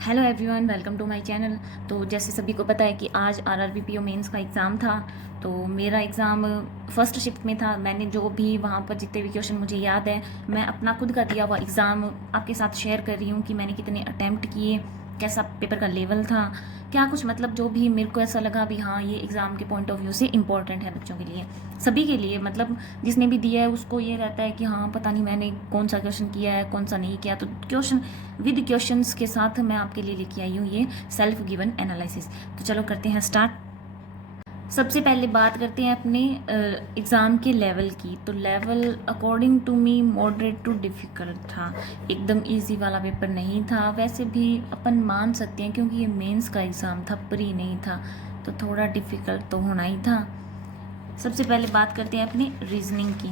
Hello everyone, welcome to my channel. तो जैसे सभी को पता है कि आज आरआरबी पीओ मेंस का एग्ज़ाम था। तो मेरा एग्ज़ाम फर्स्ट शिफ्ट में था। मैंने जो भी वहाँ पर जितने भी क्वेश्चन मुझे याद है, मैं अपना खुद का दिया हुआ एग्ज़ाम आपके साथ शेयर कर रही हूँ कि मैंने कितने अटैम्प्ट किए, कैसा पेपर का लेवल था, क्या कुछ मतलब जो भी मेरे को ऐसा लगा भी हाँ ये एग्ज़ाम के पॉइंट ऑफ व्यू से इम्पॉर्टेंट है बच्चों के लिए, सभी के लिए। मतलब जिसने भी दिया है उसको ये रहता है कि हाँ पता नहीं मैंने कौन सा क्वेश्चन किया है कौन सा नहीं किया। तो क्वेश्चन विद क्वेश्चंस के साथ मैं आपके लिए लेके आई हूँ ये सेल्फ गिवन एनालिसिस। तो चलो करते हैं स्टार्ट। सबसे पहले बात करते हैं अपने एग्ज़ाम के लेवल की। तो level according to me moderate to difficult था, एकदम इजी वाला पेपर नहीं था। वैसे भी अपन मान सकते हैं क्योंकि ये मेंस का एग्ज़ाम था, प्री नहीं था, तो थोड़ा डिफ़िकल्ट तो होना ही था। सबसे पहले बात करते हैं अपनी रीजनिंग की।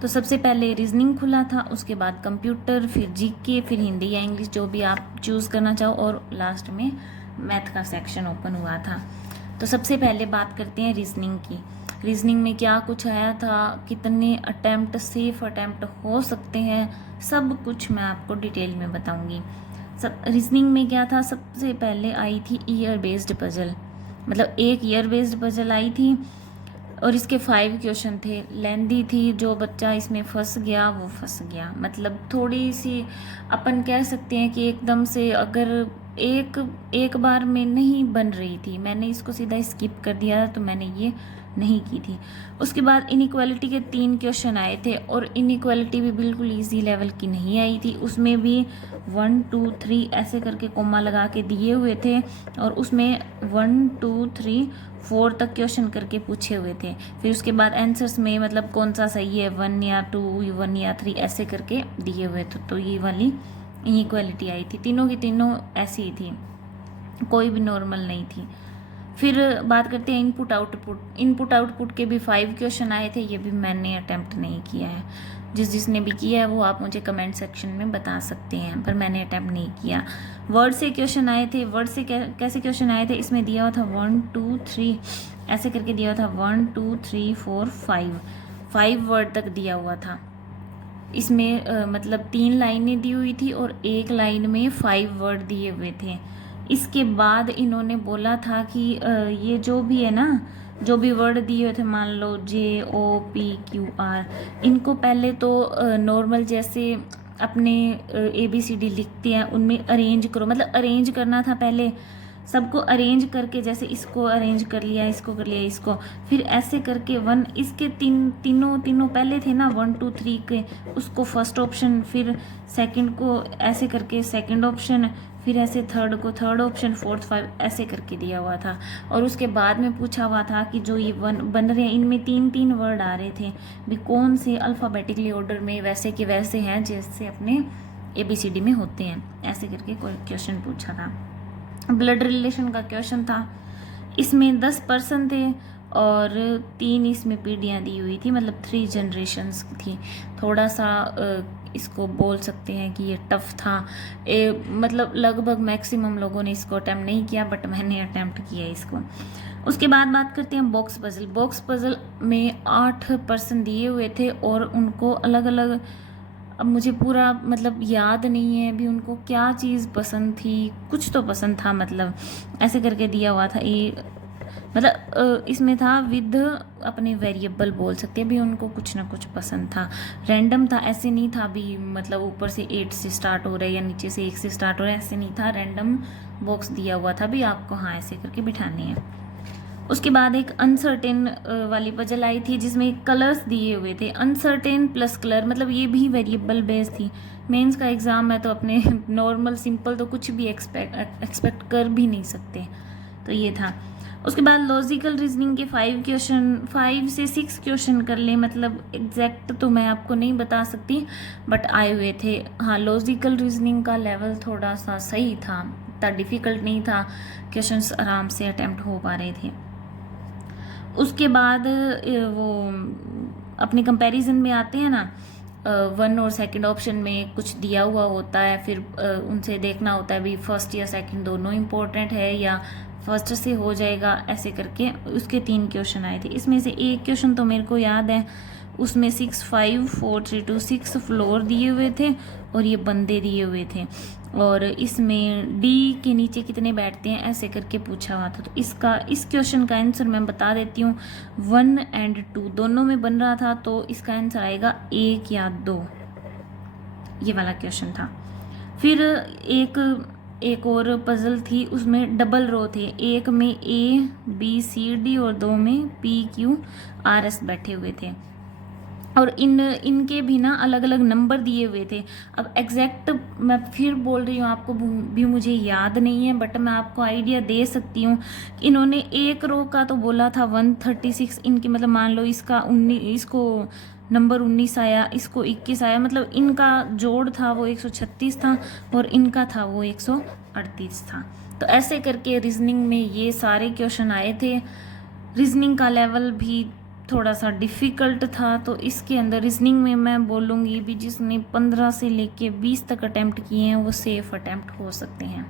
तो सबसे पहले रीजनिंग खुला था, उसके बाद कंप्यूटर, फिर जीके, फिर हिंदी या इंग्लिश जो भी आप चूज़ करना चाहो, और लास्ट में मैथ का सेक्शन ओपन हुआ था। तो सबसे पहले बात करते हैं रीजनिंग की। रीजनिंग में क्या कुछ आया था, कितने अटैम्प्ट सेफ अटैम्प्ट हो सकते हैं, सब कुछ मैं आपको डिटेल में बताऊंगी। सब रीजनिंग में क्या था, सबसे पहले आई थी ईयर बेस्ड पजल। मतलब एक ईयर बेस्ड पजल आई थी और इसके 5 क्वेश्चन थे। लेंदी थी, जो बच्चा इसमें फंस गया वो फंस गया। मतलब थोड़ी सी अपन कह सकते हैं कि एकदम से अगर एक एक बार में नहीं बन रही थी, मैंने इसको सीधा स्किप कर दिया, तो मैंने ये नहीं की थी। उसके बाद इनइक्वालिटी के 3 क्वेश्चन आए थे और इनइक्वालिटी भी बिल्कुल इजी लेवल की नहीं आई थी। उसमें भी 1 2 3 ऐसे करके कोमा लगा के दिए हुए थे और उसमें 1 2 3 4 तक क्वेश्चन करके पूछे हुए थे। फिर उसके बाद आंसर्स में मतलब कौन सा सही है, 1 या 2, 1 या 3 ऐसे करके दिए हुए थे। तो ये वाली इनइक्वालिटी आई थी, तीनों की तीनों ऐसी ही थी, कोई भी नॉर्मल नहीं थी। फिर बात करते हैं इनपुट आउटपुट। इनपुट आउटपुट के भी 5 क्वेश्चन आए थे, ये भी मैंने अटेम्प्ट नहीं किया है। जिसने भी किया है वो आप मुझे कमेंट सेक्शन में बता सकते हैं, पर मैंने अटेम्प्ट नहीं किया। वर्ड से क्वेश्चन आए थे। वर्ड से कैसे क्वेश्चन आए थे, इसमें दिया हुआ था 1 2 3 ऐसे करके दिया हुआ था, 1 2 3 4 5 वर्ड तक दिया हुआ था। इसमें मतलब 3 लाइनें दी हुई थी और एक लाइन में 5 वर्ड दिए हुए थे। इसके बाद इन्होंने बोला था कि ये जो भी है ना, जो भी वर्ड दिए हुए थे, मान लो JOPQR, इनको पहले तो नॉर्मल जैसे अपने ABCD लिखते हैं उनमें अरेंज करो। मतलब अरेंज करना था पहले, सबको अरेंज करके, जैसे इसको अरेंज कर लिया, इसको कर लिया, इसको, फिर ऐसे करके वन इसके तीनों पहले थे ना 1 2 3 के, उसको फर्स्ट ऑप्शन, फिर सेकंड को ऐसे करके सेकंड ऑप्शन, फिर ऐसे थर्ड को थर्ड ऑप्शन, फोर्थ 5 ऐसे करके दिया हुआ था। और उसके बाद में पूछा हुआ था कि जो ये वन बन रहे हैं इनमें 3 वर्ड आ रहे थे भी, कौन से अल्फ़ाबेटिकली ऑर्डर में वैसे के वैसे हैं जैसे अपने ABCD में होते हैं। ऐसे करके कोई क्वेश्चन पूछा था। ब्लड रिलेशन का क्वेश्चन था, इसमें 10 पर्सन थे और 3 इसमें पीढ़ियाँ दी हुई थी, मतलब 3 जनरेशन्स थी। थोड़ा सा इसको बोल सकते हैं कि ये टफ था। मतलब लगभग मैक्सिमम लोगों ने इसको अटैम्प्ट नहीं किया, बट मैंने अटैम्प्ट किया इसको। उसके बाद बात करते हैं बॉक्स पजल। बॉक्स पजल में 8 पर्सन दिए हुए थे और उनको अलग अलग, अब मुझे पूरा मतलब याद नहीं है अभी उनको क्या चीज़ पसंद थी, कुछ तो पसंद था, मतलब ऐसे करके दिया हुआ था ये। मतलब इसमें था विद अपने वेरिएबल बोल सकते हैं भी, उनको कुछ ना कुछ पसंद था। रैंडम था, ऐसे नहीं था भी मतलब ऊपर से 8 से स्टार्ट हो रहा है या नीचे से 1 से स्टार्ट हो रहा है, ऐसे नहीं था। रैंडम बॉक्स दिया हुआ था भी, आपको हाँ ऐसे करके बिठाने हैं। उसके बाद एक अनसर्टेन वाली पजल आई थी जिसमें कलर्स दिए हुए थे, अनसर्टेन प्लस कलर, मतलब ये भी वेरिएबल बेस्ड थी। मेंस का एग्ज़ाम है तो अपने नॉर्मल सिंपल तो कुछ भी एक्सपेक्ट कर भी नहीं सकते, तो ये था। उसके बाद लॉजिकल रीजनिंग के 5 क्वेश्चन, 5 से 6 क्वेश्चन कर ले, मतलब एग्जैक्ट तो मैं आपको नहीं बता सकती, बट आए हुए थे। हाँ, लॉजिकल रीजनिंग का लेवल थोड़ा सा सही था, इतना डिफ़िकल्ट नहीं था, क्वेश्चंस आराम से अटैम्प्ट हो पा रहे थे। उसके बाद वो अपने कंपैरिजन में आते हैं ना, 1 और सेकंड ऑप्शन में कुछ दिया हुआ होता है, फिर उनसे देखना होता है भी फर्स्ट या सेकंड दोनों इम्पोर्टेंट है या फर्स्ट से हो जाएगा, ऐसे करके उसके 3 क्वेश्चन आए थे। इसमें से एक क्वेश्चन तो मेरे को याद है, उसमें 6, 5, 4, 3, 2, 6 फ्लोर दिए हुए थे और ये बंदे दिए हुए थे, और इसमें डी के नीचे कितने बैठते हैं ऐसे करके पूछा हुआ था। तो इस क्वेश्चन का आंसर मैं बता देती हूँ, 1 और 2 दोनों में बन रहा था, तो इसका आंसर आएगा 1 या 2, ये वाला क्वेश्चन था। फिर एक और पजल थी, उसमें डबल रो थे, एक में ए बी सी डी और 2 में पी क्यू आर एस बैठे हुए थे, और इनके भी ना अलग अलग नंबर दिए हुए थे। अब एग्जैक्ट मैं फिर बोल रही हूँ, आपको भी मुझे याद नहीं है, बट मैं आपको आइडिया दे सकती हूँ। इन्होंने एक रो का तो बोला था 136, इनकी मतलब मान लो इसका 19, इसको नंबर 19 आया, इसको 21 आया, मतलब इनका जोड़ था वो 136 था और इनका था वो 138 था। तो ऐसे करके रीजनिंग में ये सारे क्वेश्चन आए थे। रीजनिंग का लेवल भी थोड़ा सा डिफ़िकल्ट था, तो इसके अंदर रीजनिंग में मैं बोलूँगी भी जिसने 15 से लेके 20 तक अटैम्प्ट किए हैं वो सेफ अटैम्प्ट हो सकते हैं।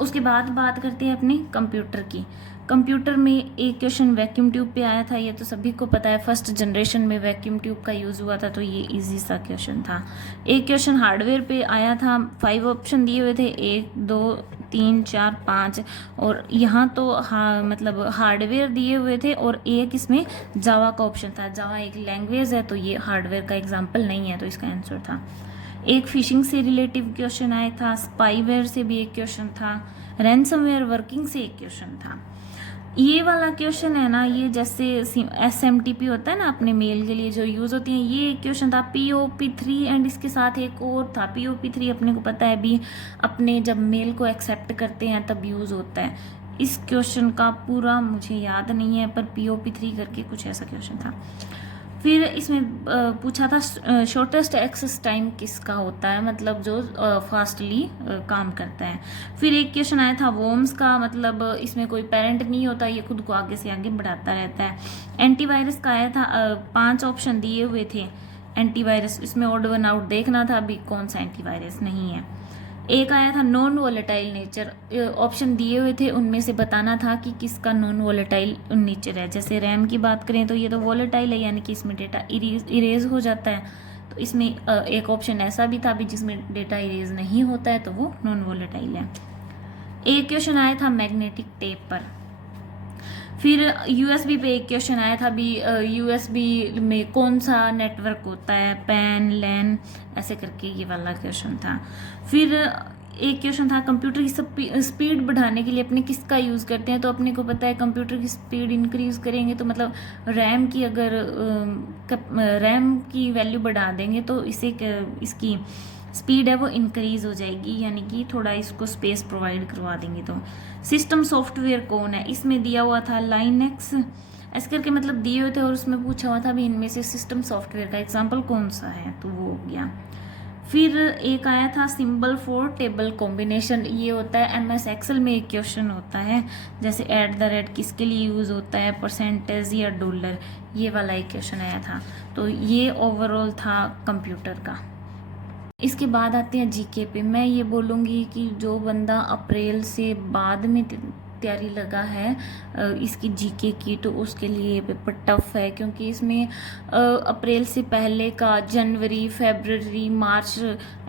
उसके बाद बात करते हैं अपने कंप्यूटर की। कंप्यूटर में एक क्वेश्चन वैक्यूम ट्यूब पे आया था, ये तो सभी को पता है, फर्स्ट जनरेशन में वैक्यूम ट्यूब का यूज़ हुआ था, तो ये इजी सा क्वेश्चन था। एक क्वेश्चन हार्डवेयर पे आया था, 5 ऑप्शन दिए हुए थे, 1, 2, 3, 4, 5, और यहाँ तो मतलब हार्डवेयर दिए हुए थे और एक इसमें जावा का ऑप्शन था। जावा एक लैंग्वेज है, तो ये हार्डवेयर का एग्जाम्पल नहीं है, तो इसका आंसर था। एक फिशिंग से रिलेटिव क्वेश्चन आया था, स्पाईवेयर से भी एक क्वेश्चन था, रैंसमवेयर वर्किंग से एक क्वेश्चन था। ये वाला क्वेश्चन है ना, ये जैसे SMTP होता है ना अपने मेल के लिए जो यूज़ होती है, ये एक क्वेश्चन था POP3, एंड इसके साथ एक और था POP3, अपने को पता है भी अपने जब मेल को एक्सेप्ट करते हैं तब यूज़ होता है। इस क्वेश्चन का पूरा मुझे याद नहीं है, पर POP3 करके कुछ ऐसा क्वेश्चन था। फिर इसमें पूछा था शॉर्टेस्ट एक्सेस टाइम किसका होता है, मतलब जो फास्टली काम करता है। फिर एक क्वेश्चन आया था वॉर्म्स का, मतलब इसमें कोई पेरेंट नहीं होता, ये खुद को आगे से आगे बढ़ाता रहता है। एंटीवायरस का आया था, 5 ऑप्शन दिए हुए थे एंटीवायरस, इसमें ऑड वन आउट देखना था अभी कौन सा एंटीवायरस नहीं है। एक आया था नॉन वोलेटाइल नेचर, ऑप्शन दिए हुए थे, उनमें से बताना था कि किसका नॉन वोलेटाइल नेचर है। जैसे रैम की बात करें तो ये तो वोलेटाइल है, यानी कि इसमें डेटा इरेज हो जाता है, तो इसमें एक ऑप्शन ऐसा भी था भी जिसमें डेटा इरेज नहीं होता है, तो वो नॉन वोलेटाइल है। एक क्वेश्चन आया था मैग्नेटिक टेप पर। फिर USB पे एक क्वेश्चन आया था भी, USB में कौन सा नेटवर्क होता है, पैन, लैन, ऐसे करके ये वाला क्वेश्चन था। फिर एक क्वेश्चन था कंप्यूटर की स्पीड बढ़ाने के लिए अपने किसका यूज़ करते हैं, तो अपने को पता है कंप्यूटर की स्पीड इंक्रीज़ करेंगे तो मतलब रैम की, अगर रैम की वैल्यू बढ़ा देंगे तो इसकी स्पीड है वो इंक्रीज हो जाएगी, यानी कि थोड़ा इसको स्पेस प्रोवाइड करवा देंगे। तो सिस्टम सॉफ्टवेयर कौन है, इसमें दिया हुआ था लाइनेक्स, ऐसे करके मतलब दिए हुए थे, और उसमें पूछा हुआ था भी इनमें से सिस्टम सॉफ्टवेयर का एग्जाम्पल कौन सा है, तो वो हो गया। फिर एक आया था सिंबल फॉर टेबल कॉम्बिनेशन, ये होता है MS एक्सेल में एक क्वेश्चन होता है, जैसे @ किसके लिए यूज़ होता है, परसेंटेज या डॉलर, ये वाला एक क्वेश्चन आया था। तो ये ओवरऑल था कंप्यूटर का। इसके बाद आते हैं GK पे। मैं ये बोलूँगी कि जो बंदा अप्रैल से बाद में तैयारी लगा है इसकी GK की, तो उसके लिए ये पेपर टफ है, क्योंकि इसमें अप्रैल से पहले का जनवरी, फरवरी, मार्च,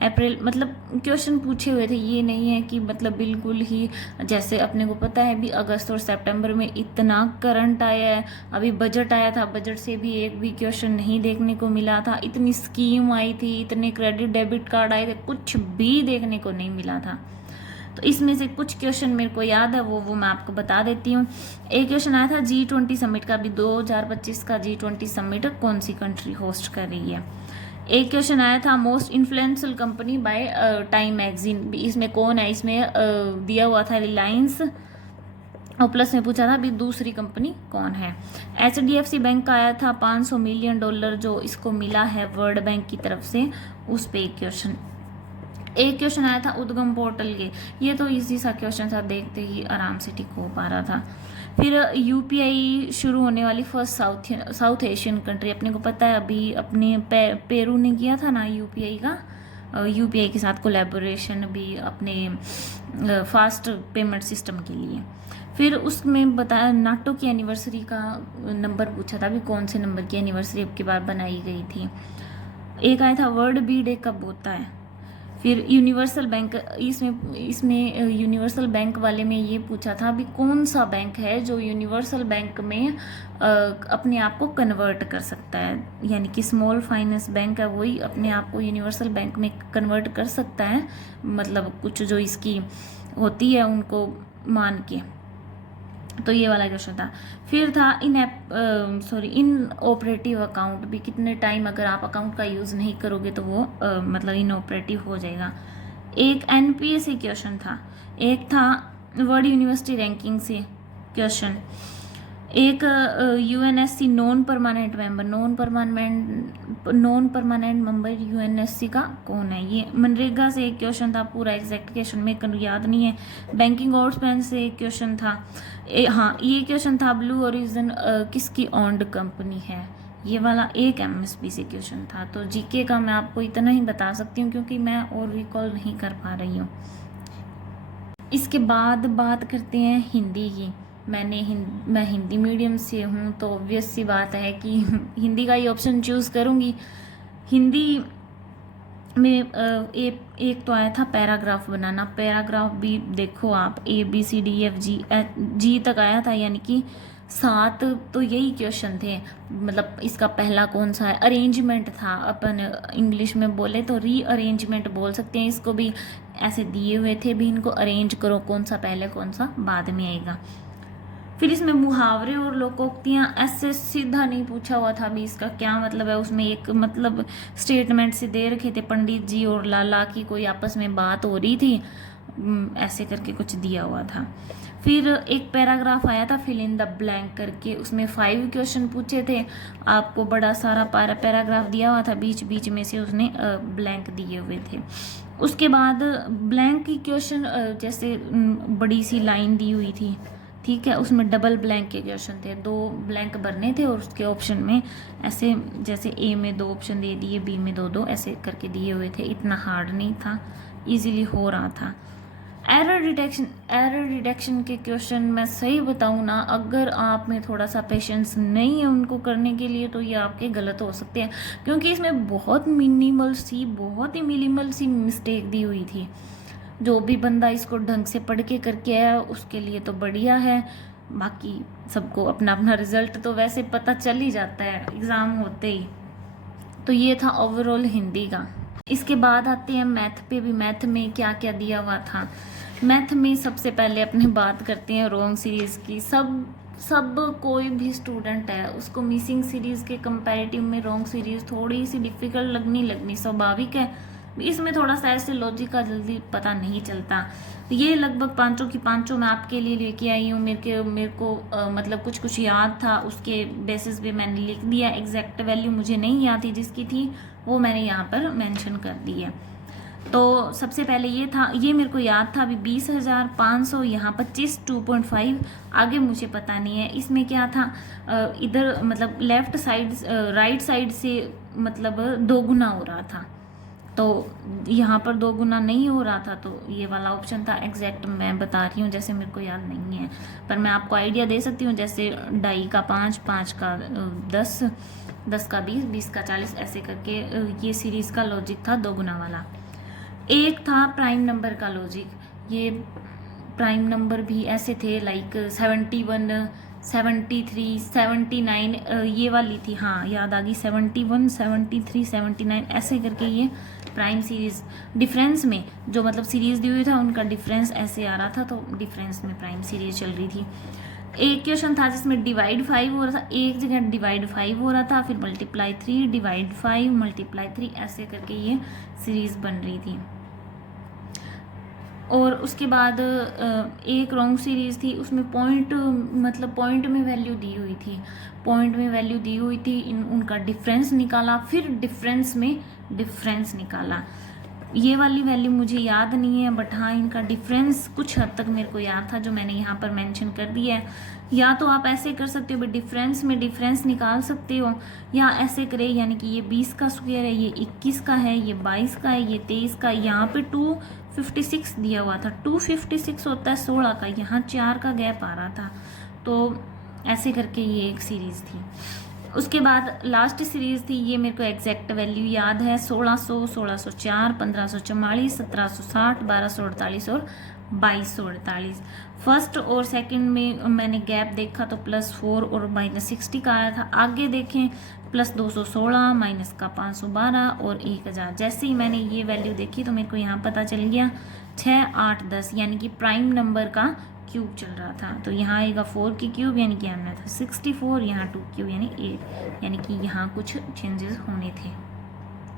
अप्रैल मतलब क्वेश्चन पूछे हुए थे। ये नहीं है कि मतलब बिल्कुल ही, जैसे अपने को पता है भी अगस्त और सितंबर में इतना करंट आया है, अभी बजट आया था, बजट से भी एक भी क्वेश्चन नहीं देखने को मिला था, इतनी स्कीम आई थी, इतने क्रेडिट डेबिट कार्ड आए थे, कुछ भी देखने को नहीं मिला था। तो इसमें से कुछ क्वेश्चन मेरे को याद है, वो मैं आपको बता देती हूँ। एक क्वेश्चन आया था G20 समिट का, भी 2025 का G20 समिट कौन सी कंट्री होस्ट कर रही है। एक क्वेश्चन आया था most influential company by time magazine, इसमें कौन है, इसमें दिया हुआ था रिलायंस, और प्लस में पूछा था भी दूसरी कंपनी कौन है। HDFC बैंक का आया था $500 मिलियन जो इसको मिला है वर्ल्ड बैंक की तरफ से, उस पे एक क्वेश्चन। एक क्वेश्चन आया था उद्गम पोर्टल के, ये तो इजी सा क्वेश्चन था, देखते ही आराम से टिक हो पा रहा था। फिर UPI शुरू होने वाली फर्स्ट साउथ एशियन कंट्री, अपने को पता है अभी अपने पेरू ने किया था ना UPI का यूपीआई के साथ कोलैबोरेशन भी अपने फास्ट पेमेंट सिस्टम के लिए। फिर उसमें बताया नाटो की एनिवर्सरी का नंबर पूछा था, अभी कौन से नंबर की एनिवर्सरी अब की बार बनाई गई थी। एक आया था वर्ल्ड बी डे कब होता है। फिर यूनिवर्सल बैंक, इसमें यूनिवर्सल बैंक वाले में ये पूछा था अभी कौन सा बैंक है जो यूनिवर्सल बैंक में अपने आप को कन्वर्ट कर सकता है, यानी कि स्मॉल फाइनेंस बैंक है वही अपने आप को यूनिवर्सल बैंक में कन्वर्ट कर सकता है, मतलब कुछ जो इसकी होती है उनको मान के। तो ये वाला क्वेश्चन था। फिर था इन ऑपरेटिव अकाउंट भी कितने टाइम अगर आप अकाउंट का यूज़ नहीं करोगे तो वो मतलब इन ऑपरेटिव हो जाएगा। एक एनपीएससी क्वेश्चन था, एक था वर्ल्ड यूनिवर्सिटी रैंकिंग से क्वेश्चन, एक UNSC non permanent member UNSC का कौन है। ये मनरेगा से एक क्वेश्चन था, पूरा एग्जैक्ट क्वेश्चन मेरे को याद नहीं है। बैंकिंग आउटस्पेंस से एक क्वेश्चन था। हाँ ये क्वेश्चन था ब्लू ओरिजिन किसकी ओन्ड कंपनी है, ये वाला एक एमएसपी से क्वेश्चन था। तो जीके का मैं आपको इतना ही बता सकती हूँ क्योंकि मैं और रिकॉल नहीं कर पा रही हूँ। इसके बाद बात करते हैं हिंदी की। मैं हिंदी मीडियम से हूँ तो ऑब्वियस सी बात है कि हिंदी का ही ऑप्शन चूज़ करूँगी। हिंदी में एक तो आया था पैराग्राफ बनाना। पैराग्राफ भी देखो आप ABCDEFG तक आया था, यानी कि 7 तो यही क्वेश्चन थे। मतलब इसका पहला कौन सा है, अरेंजमेंट था। अपन इंग्लिश में बोले तो रीअरेंजमेंट बोल सकते हैं इसको भी, ऐसे दिए हुए थे भी इनको अरेंज करो, कौन सा पहले कौन सा बाद में आएगा। फिर इसमें मुहावरे और लोकोक्तियाँ ऐसे सीधा नहीं पूछा हुआ था अभी इसका क्या मतलब है। उसमें एक मतलब स्टेटमेंट से दे रखे थे, पंडित जी और लाला की कोई आपस में बात हो रही थी, ऐसे करके कुछ दिया हुआ था। फिर एक पैराग्राफ आया था फिल इन द ब्लैंक करके, उसमें 5 क्वेश्चन पूछे थे। आपको बड़ा सारा पैराग्राफ दिया हुआ था, बीच बीच में से उसने ब्लैंक दिए हुए थे। उसके बाद ब्लैंक की क्वेश्चन जैसे बड़ी सी लाइन दी हुई थी, ठीक है, उसमें डबल ब्लैंक के क्वेश्चन थे, 2 ब्लैंक भरने थे और उसके ऑप्शन में ऐसे जैसे ए में 2 ऑप्शन दे दिए, बी में 2 ऐसे करके दिए हुए थे। इतना हार्ड नहीं था, इजीली हो रहा था। एरर डिटेक्शन के क्वेश्चन मैं सही बताऊँ ना, अगर आप में थोड़ा सा पेशेंस नहीं है उनको करने के लिए तो ये आपके गलत हो सकते हैं, क्योंकि इसमें बहुत ही मिनिमल सी मिस्टेक दी हुई थी। जो भी बंदा इसको ढंग से पढ़ के करके आया उसके लिए तो बढ़िया है, बाकी सबको अपना अपना रिजल्ट तो वैसे पता चल ही जाता है एग्ज़ाम होते ही। तो ये था ओवरऑल हिंदी का। इसके बाद आते हैं मैथ पे भी। मैथ में क्या क्या दिया हुआ था। मैथ में सबसे पहले अपने बात करते हैं रॉन्ग सीरीज़ की। सब कोई भी स्टूडेंट है उसको मिसिंग सीरीज़ के कंपैरेटिव में रॉन्ग सीरीज़ थोड़ी सी डिफ़िकल्ट लगनी स्वाभाविक है। इसमें थोड़ा सा ऐसे लॉजिक का जल्दी पता नहीं चलता। ये लगभग 5 की 5 मैं आपके लिए लेके आई हूँ। मेरे को मतलब कुछ याद था, उसके बेसिस पे मैंने लिख दिया। एग्जैक्ट वैल्यू मुझे नहीं याद थी जिसकी थी, वो मैंने यहाँ पर मेंशन कर दी है। तो सबसे पहले ये मेरे को याद था अभी 20,500, यहाँ 25 2.5, आगे मुझे पता नहीं है। इसमें क्या था, इधर मतलब लेफ्ट साइड राइट साइड से मतलब 2 गुना हो रहा था, तो यहाँ पर 2 गुना नहीं हो रहा था, तो ये वाला ऑप्शन था। एग्जैक्ट मैं बता रही हूँ जैसे मेरे को याद नहीं है, पर मैं आपको आइडिया दे सकती हूँ। जैसे 2.5 का 5, 5 का 10, 10 का 20, 20 का 40, ऐसे करके ये सीरीज़ का लॉजिक था 2 गुना वाला। एक था प्राइम नंबर का लॉजिक। ये प्राइम नंबर भी ऐसे थे लाइक 71, 73, 79, ये वाली थी, हाँ याद आ गई, 71, 73, 79 ऐसे करके ये प्राइम सीरीज़ डिफरेंस में जो मतलब सीरीज़ दी हुई था उनका डिफरेंस ऐसे आ रहा था, तो डिफरेंस में प्राइम सीरीज़ चल रही थी। एक क्वेश्चन था जिसमें डिवाइड 5 हो रहा था, एक जगह डिवाइड 5 हो रहा था, फिर मल्टीप्लाई 3, डिवाइड 5, मल्टीप्लाई 3, ऐसे करके ये सीरीज़ बन रही थी। और उसके बाद एक रॉन्ग सीरीज़ थी, उसमें पॉइंट में वैल्यू दी हुई थी, उनका डिफरेंस निकाला, फिर डिफरेंस में डिफरेंस निकाला। ये वाली वैल्यू मुझे याद नहीं है, बट हाँ इनका डिफरेंस कुछ हद तक मेरे को याद था जो मैंने यहाँ पर मेंशन कर दिया है। या तो आप ऐसे कर सकते हो, डिफरेंस में डिफरेंस निकाल सकते हो, या ऐसे करें यानी कि ये 20 का स्क्वायर है, ये 21 का है, ये 22 का है, ये 23 का है। यहाँ पे 256 दिया हुआ था, 256 होता है 16 का, यहाँ 4 का गैप आ रहा था। तो ऐसे करके ये एक सीरीज़ थी। उसके बाद लास्ट सीरीज़ थी, ये मेरे को एग्जैक्ट वैल्यू याद है, 1600, 1604, 1544, 1760, 1248 और 2248। फर्स्ट और सेकंड में मैंने गैप देखा तो +4 और -60 का आया था। आगे देखें +216 माइनस का 512 और 1000। जैसे ही मैंने ये वैल्यू देखी तो मेरे को यहाँ पता चल गया 6, 8, 10 यानी कि प्राइम नंबर का क्यूब चल रहा था। तो यहाँ आएगा 4 की क्यूब यानी कि हमने था 64, यहाँ 2 क्यूब यानी 8, यानी कि यहाँ कुछ चेंजेस होने थे।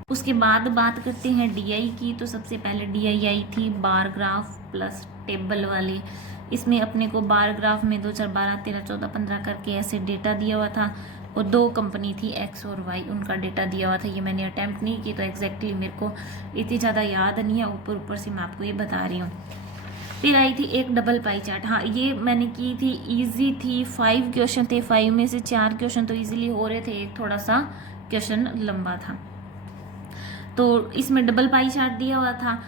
उसके बाद बात करते हैं DI की। तो सबसे पहले DI आई थी बार ग्राफ प्लस टेबल वाले। इसमें अपने को बार ग्राफ में 2012, 13, 14, 15 करके ऐसे डेटा दिया हुआ था, और 2 कंपनी थी X और Y, उनका डेटा दिया हुआ था। ये मैंने अटैम्प्ट नहीं की तो एग्जैक्टली मेरे को इतनी ज़्यादा याद नहीं है, ऊपर ऊपर से मैं आपको ये बता रही हूँ। फिर आई थी एक डबल पाई चार्ट। हाँ ये मैंने की थी, इजी थी, 5 क्वेश्चन थे, 5 में से 4 क्वेश्चन तो इजीली हो रहे थे, एक थोड़ा सा क्वेश्चन लंबा था। तो इसमें डबल पाई चार्ट दिया हुआ था।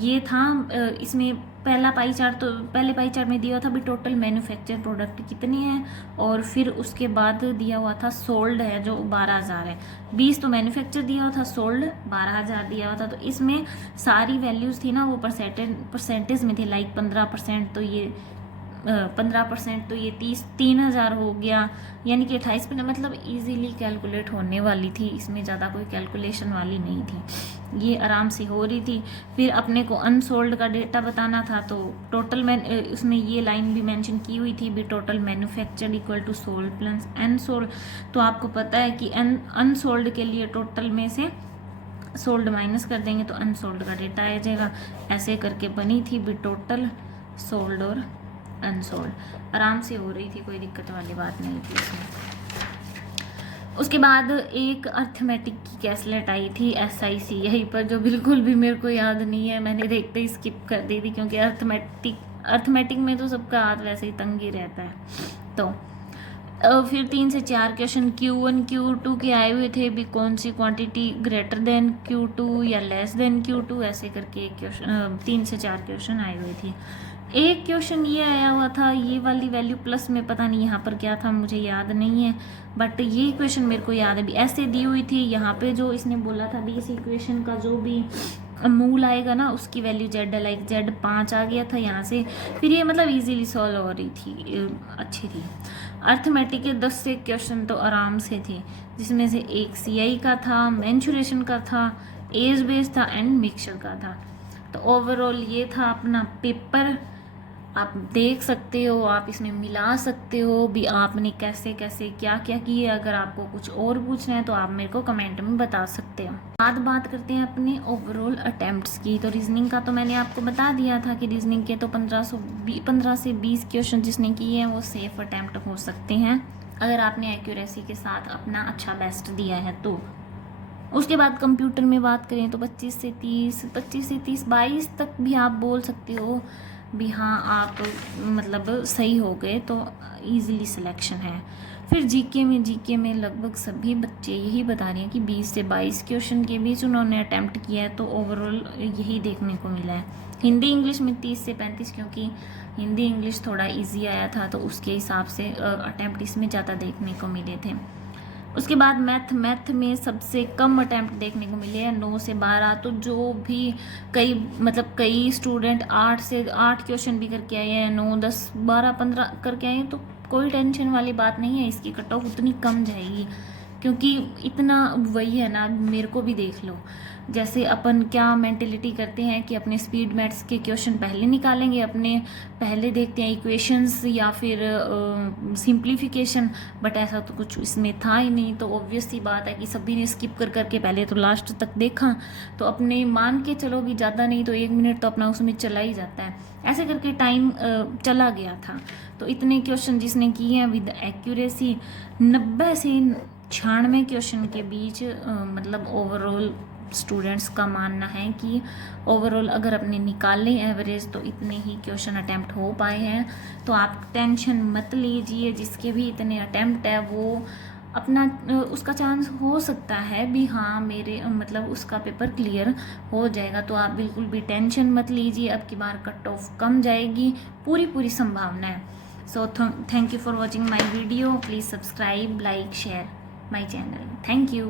ये था इसमें पहला पाई चार्ट, तो पहले पाई चार्ट में दिया हुआ था भी टोटल मैन्युफैक्चर प्रोडक्ट कितने हैं, और फिर उसके बाद दिया हुआ था सोल्ड है जो 12,000 है। 20 तो मैन्युफैक्चर दिया हुआ था, सोल्ड 12,000 दिया हुआ था। तो इसमें सारी वैल्यूज़ थी ना वो परसेंटेज में थी, लाइक 15%, तो ये 15% तो ये 3,000 हो गया, यानी कि 28%, मतलब इजीली कैलकुलेट होने वाली थी, इसमें ज़्यादा कोई कैलकुलेशन वाली नहीं थी, ये आराम से हो रही थी। फिर अपने को अनसोल्ड का डेटा बताना था, तो टोटल उसमें ये लाइन भी मेंशन की हुई थी भी total manufactured equal to sold plus unsold. तो आपको पता है कि अनसोल्ड के लिए टोटल में से सोल्ड माइनस कर देंगे तो अनसोल्ड का डेटा आ जाएगा। ऐसे करके बनी थी भी टोटल, सोल्ड और अनसोल्ड, आराम से हो रही थी, कोई दिक्कत वाली बात नहीं थी इसमें। उसके बाद एक अर्थमेटिक की कैसलेट आई थी SIC, यहीं पर जो बिल्कुल भी मेरे को याद नहीं है, मैंने देखते ही स्किप कर दी थी, क्योंकि अर्थमेटिक में तो सबका हाथ वैसे ही तंग ही रहता है। तो फिर 3 से 4 क्वेश्चन Q1 Q2 के आए हुए थे भी, कौन सी क्वांटिटी ग्रेटर देन Q2 या लेस देन Q2, ऐसे करके 3 से 4 क्वेश्चन आए हुए थे। एक क्वेश्चन ये आया हुआ था, ये वाली वैल्यू प्लस में पता नहीं यहाँ पर क्या था, मुझे याद नहीं है, बट ये क्वेश्चन मेरे को याद है भी, ऐसे दी हुई थी। यहाँ पे जो इसने बोला था भी इस इक्वेशन का जो भी मूल आएगा ना उसकी वैल्यू Z, लाइक Z 5 आ गया था यहाँ से। फिर ये मतलब इजीली सॉल्व हो रही थी, अच्छी थी। अर्थमेटिक के 10 से क्वेश्चन तो आराम से थे, जिसमें से एक CI का था, मेंसुरेशन का था, एज बेस था एंड मिक्सचर का था। तो ओवरऑल ये था अपना पेपर। आप देख सकते हो, आप इसमें मिला सकते हो भी आपने कैसे कैसे क्या क्या किया। अगर आपको कुछ और पूछना है तो आप मेरे को कमेंट में बता सकते हो। बात करते हैं अपने ओवरऑल अटेम्प्ट्स की। तो रीजनिंग का तो मैंने आपको बता दिया था कि रीजनिंग के तो 15 से 20 क्वेश्चन जिसने किए हैं वो सेफ अटेम्प्ट हो सकते हैं, अगर आपने एक्यूरेसी के साथ अपना अच्छा बेस्ट दिया है तो। उसके बाद कंप्यूटर में बात करें तो 25 से 30, 22 तक भी आप बोल सकते हो भी हाँ आप मतलब सही हो गए, तो इजीली सिलेक्शन है। फिर जीके में लगभग सभी बच्चे यही बता रहे हैं कि 20 से 22 क्वेश्चन के बीच उन्होंने अटैम्प्ट किया है, तो ओवरऑल यही देखने को मिला है। हिंदी इंग्लिश में 30 से 35, क्योंकि हिंदी इंग्लिश थोड़ा इजी आया था तो उसके हिसाब से अटैम्प्ट इसमें ज़्यादा देखने को मिले थे। उसके बाद मैथ में सबसे कम अटैम्प्ट देखने को मिले हैं, 9 से 12। तो जो भी कई स्टूडेंट 8 क्वेश्चन भी करके आए हैं, 9, 10, 12, 15 करके आए हैं, तो कोई टेंशन वाली बात नहीं है, इसकी कट ऑफ उतनी कम जाएगी, क्योंकि इतना वही है ना। मेरे को भी देख लो, जैसे अपन क्या मेंटेलिटी करते हैं कि अपने स्पीड मैथ्स के क्वेश्चन पहले निकालेंगे, अपने पहले देखते हैं इक्वेशंस या फिर सिंप्लीफिकेशन, बट ऐसा तो कुछ इसमें था ही नहीं। तो ऑब्वियस सी बात है कि सभी ने स्किप करके पहले तो लास्ट तक देखा, तो अपने मान के चलो भी ज़्यादा नहीं तो 1 मिनट तो अपना उसमें चला ही जाता है, ऐसे करके टाइम चला गया था। तो इतने क्वेश्चन जिसने किए हैं विद एक्यूरेसी 90 से 96 क्वेश्चन के बीच, मतलब ओवरऑल स्टूडेंट्स का मानना है कि ओवरऑल अगर अपने निकाले एवरेज तो इतने ही क्वेश्चन अटैम्प्ट हो पाए हैं। तो आप टेंशन मत लीजिए, जिसके भी इतने अटैम्प्ट है वो अपना उसका चांस हो सकता है भी, हाँ मेरे मतलब उसका पेपर क्लियर हो जाएगा। तो आप बिल्कुल भी टेंशन मत लीजिए, अब की बार कट ऑफ कम जाएगी, पूरी संभावना है। So thank you for watching my video, please subscribe, like, share my channel. Thank you.